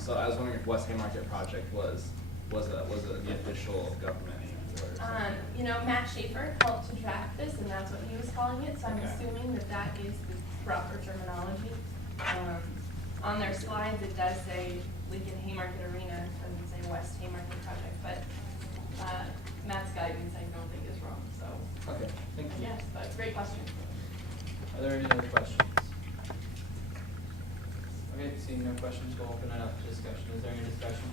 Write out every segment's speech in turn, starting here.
So I was wondering if West Haymarket Project was it the official government name for it? Or something? You know, Matt Schaefer helped to draft this, and that's what he was calling it, so I'm Okay. assuming that that is the proper terminology. On their slides, it does say Lincoln Haymarket Arena, it doesn't say West Haymarket Project, but Matt's guidance I don't think is wrong, so Okay, thank you. yes, but great question. Are there any other questions? Okay, seeing no questions, we'll open it up to discussion. Is there any discussion?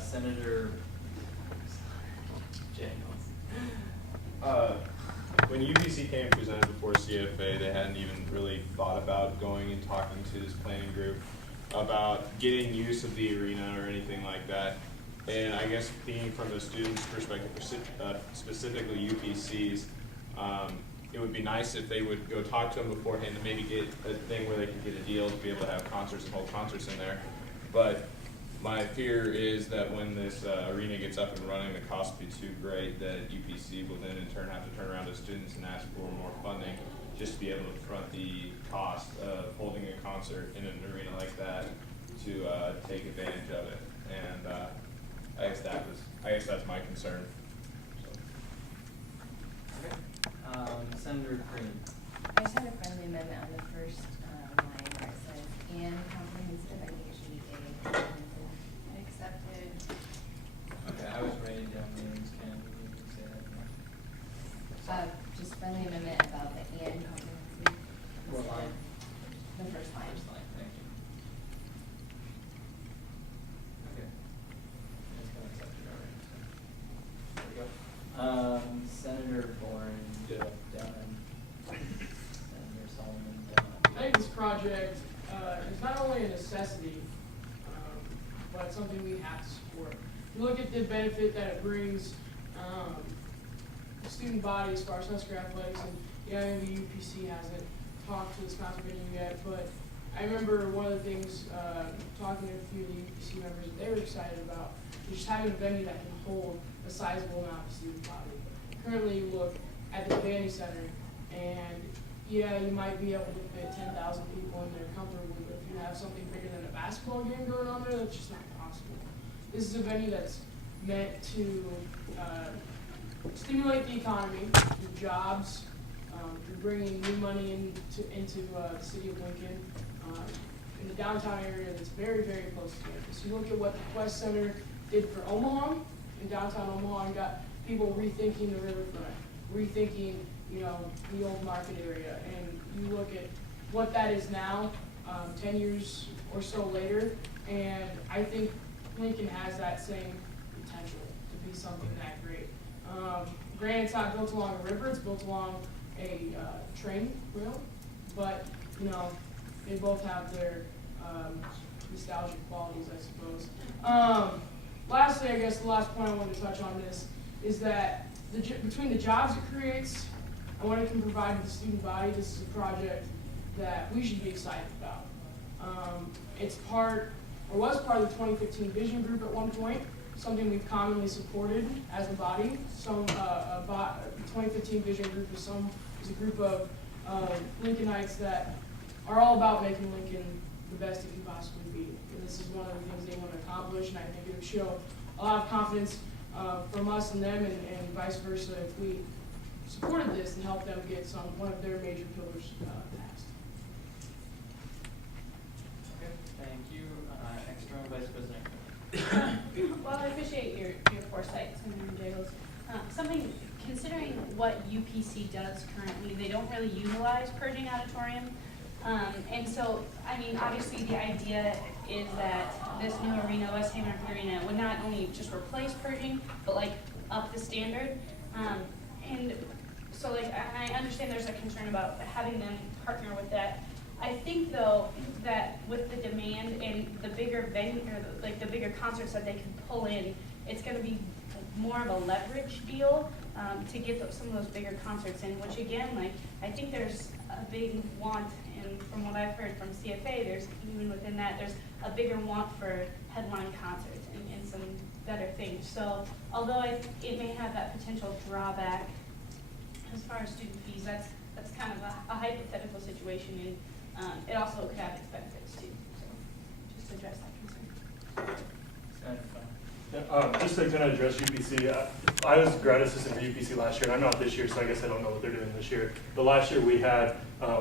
Senator Jangles. When UBC came and presented before CFA, they hadn't even really thought about going and talking to this planning group about getting use of the arena or anything like that. And I guess being from the students' perspective, specifically UPCs, it would be nice if they would go talk to them beforehand and maybe get a thing where they can get a deal to be able to have concerts and hold concerts in there. But my fear is that when this arena gets up and running, the cost will be too great that UPC will then in turn have to turn around to students and ask for more funding just to be able to front the cost of holding a concert in an arena like that to take advantage of it. And I guess that's my concern. So. Okay. Senator Green. I just had a friendly amendment on the first line where it says, and comprehensive, I think it should be a comprehensive. Accepted. Okay, I was writing down names. Can you say that again? Just friendly amendment about the and comprehensive. What line? The first line. First line, thank you. Okay. It's been accepted already. So. There we go. Senator Bourne. Yeah. Dunn. Senator Solomon. Dunn. I think this project is not only a necessity, but something we have to support. You look at the benefit that it brings the student body as far as Husker athletics, and yeah, maybe UPC hasn't talked to this conservation yet, but I remember one of the things talking to a few of the UPC members that they were excited about is just having a venue that can hold a sizable amount of student body. Currently, you look at the Vandy Center, and yeah, you might be able to fit 10,000 people in there comfortably, but if you have something bigger than a basketball game going on there, that's just not possible. This is a venue that's meant to stimulate the economy through jobs, through bringing new money into the city of Lincoln, in the downtown area that's very, very close to campus. You look at what the Quest Center did for Omaha, in downtown Omaha, and got people rethinking the riverfront, rethinking, you know, the old market area, and you look at what that is now, 10 years or so later, and I think Lincoln has that same potential to be something that great. Granted, it's not built along a river, it's built along a train rail, but, you know, they both have their nostalgic qualities, I suppose. Lastly, I guess the last point I wanted to touch on this is that between the jobs it creates and what it can provide to the student body, this is a project that we should be excited about. It's part, or was part of the 2015 Vision Group at one point, something we've commonly supported as a body. The 2015 Vision Group is a group of Lincolnites that are all about making Lincoln the best it can possibly be. And this is one of the things they want to accomplish, and I think it would show a lot of confidence from us and them, and vice versa if we supported this and helped them get one of their major pillars passed. Okay, thank you. External Vice President. Well, I appreciate your foresight, Senator Jagels. Something, considering what UPC does currently, they don't really utilize purging auditorium. And so, I mean, obviously the idea is that this new arena, West Haymarket Arena, would not only just replace purging, but like up the standard. And so like, I understand there's a concern about having them partner with that. I think though, that with the demand and the bigger venue, or like the bigger concerts that they can pull in, it's gonna be more of a leverage deal to get some of those bigger concerts in, which again, like, I think there's a big want, and from what I've heard from CFA, there's, even within that, there's a bigger want for headline concerts and some better things. So, although it may have that potential drawback as far as student fees, that's kind of a hypothetical situation, and it also could have its benefits too. So. just to kind of address UPC, I was grad assistant for UPC last year, and I'm not this year, so I guess I don't know what they're doing this year. But last year we had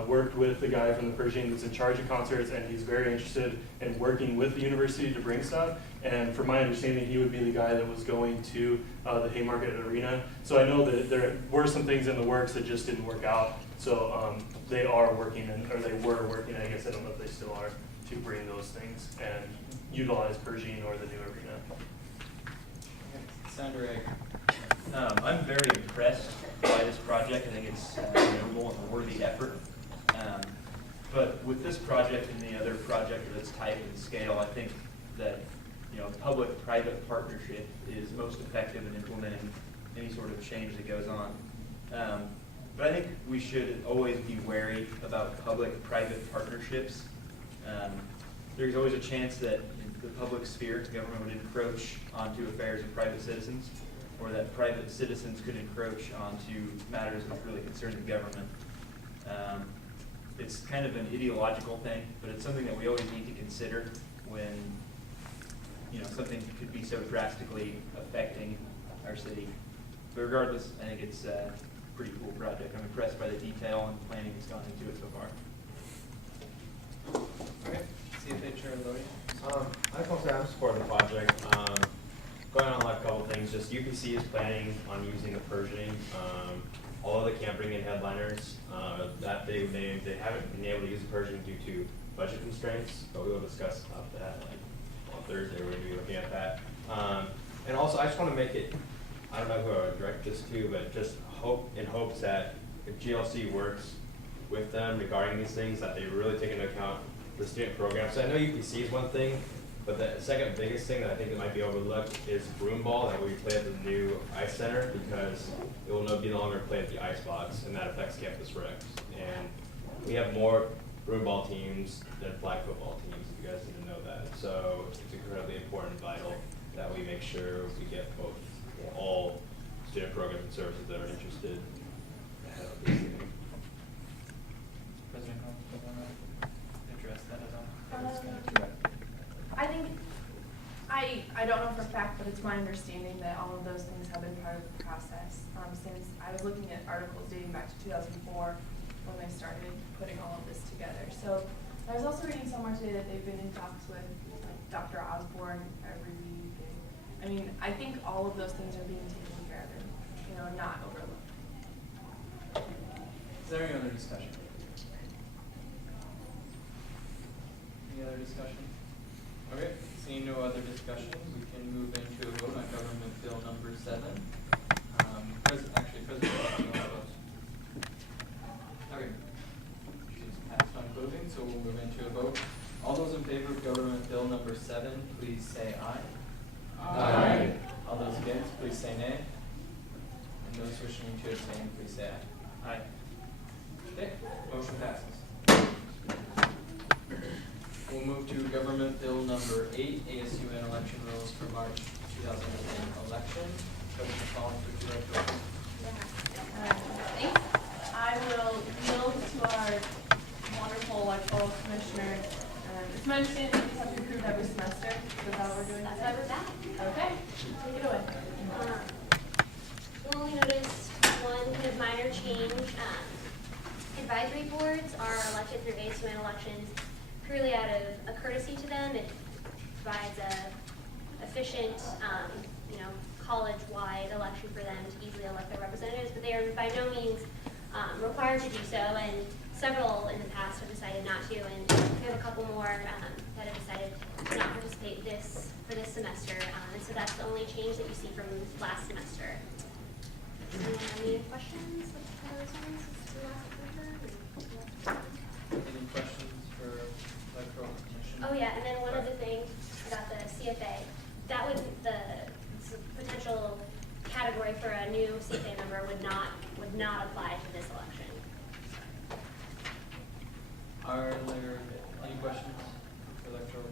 worked with the guy from the Pershing that's in charge of concerts, and he's very interested in working with the university to bring stuff. And from my understanding, he would be the guy that was going to the Haymarket Arena. So I know that there were some things in the works that just didn't work out. So they are working, or they were working, I guess I don't know if they still are, to bring those things and utilize Pershing or the new arena. Senator Egg. I'm very impressed by this project. I think it's notable and a worthy effort. But with this project and the other project of this type and scale, I think that public-private partnership is most effective in implementing any sort of change that goes on. But I think we should always be wary about public-private partnerships. There's always a chance that the public sphere, government, would encroach onto affairs of private citizens, or that private citizens could encroach onto matters which really concern the government. It's kind of an ideological thing, but it's something that we always need to consider when something could be so drastically affecting our city. But regardless, I think it's a pretty cool project. I'm impressed by the detail and planning that's gone into it so far. Okay. CFA Chair Lodi. I just want to say I'm supporting the project. Going on like a couple things, just UPC is planning on using the Pershing. Although they can't bring in headliners that big of names, they haven't been able to use the Pershing due to budget constraints, but we will discuss about that on Thursday. We're going to be looking at that. And also, I just want to make it, I don't know who I would direct this to, but just in hopes that if GLC works with them regarding these things, that they really take into account the student programs. So I know UPC is one thing, but the second biggest thing that I think that might be overlooked is broom ball that we play at the new ice center, because it will no longer play at the ice box, and that affects campus recs. And we have more broom ball teams than flag football teams, if you guys need to know that. So it's incredibly important and vital that we make sure we get all student programs and services that are interested ahead of this thing. President Collins, do you want to address that at all? I think, I don't know for a fact, but it's my understanding that all of those things have been part of the process. Since I was looking at articles dating back to 2004 when they started putting all of this together. So I was also reading somewhere today that they've been in talks with like Dr. Osborne every week. And, I mean, I think all of those things are being taken care of and, not overlooked. Is there any other discussion? Any other discussion? Okay, seeing no other discussion, we can move into a vote on Government Bill number 7. President Collins, you want to vote? Okay. She's passed on closing, so we'll move into a vote. All those in favor of Government Bill number 7, please say aye. Aye. All those against, please say nay. And those wishing to abstain, please say aye. Aye. Okay, motion passes. We'll move to Government Bill number 8, ASUN election rules for March 2010 election. President Collins, would you like to open? Thanks. I will yield to our wonderful electoral commissioner. It's my understanding we have to approve every semester. Is that what we're doing? That's why we're back. Okay, take it away. You'll only notice one kind of minor change. Advisory boards are elected through ASUN elections purely out of a courtesy to them. It provides a efficient, college-wide election for them to easily elect their representatives, but they are by no means required to do so, and several in the past have decided not to, and we have a couple more that have decided to not participate for this semester, and so that's the only change that you see from last semester. Any questions with those ones? Any questions for electoral commission? Oh yeah, and then one other thing about the CFA. That would, the potential category for a new CFA member would not apply to this election. Are there any questions for electoral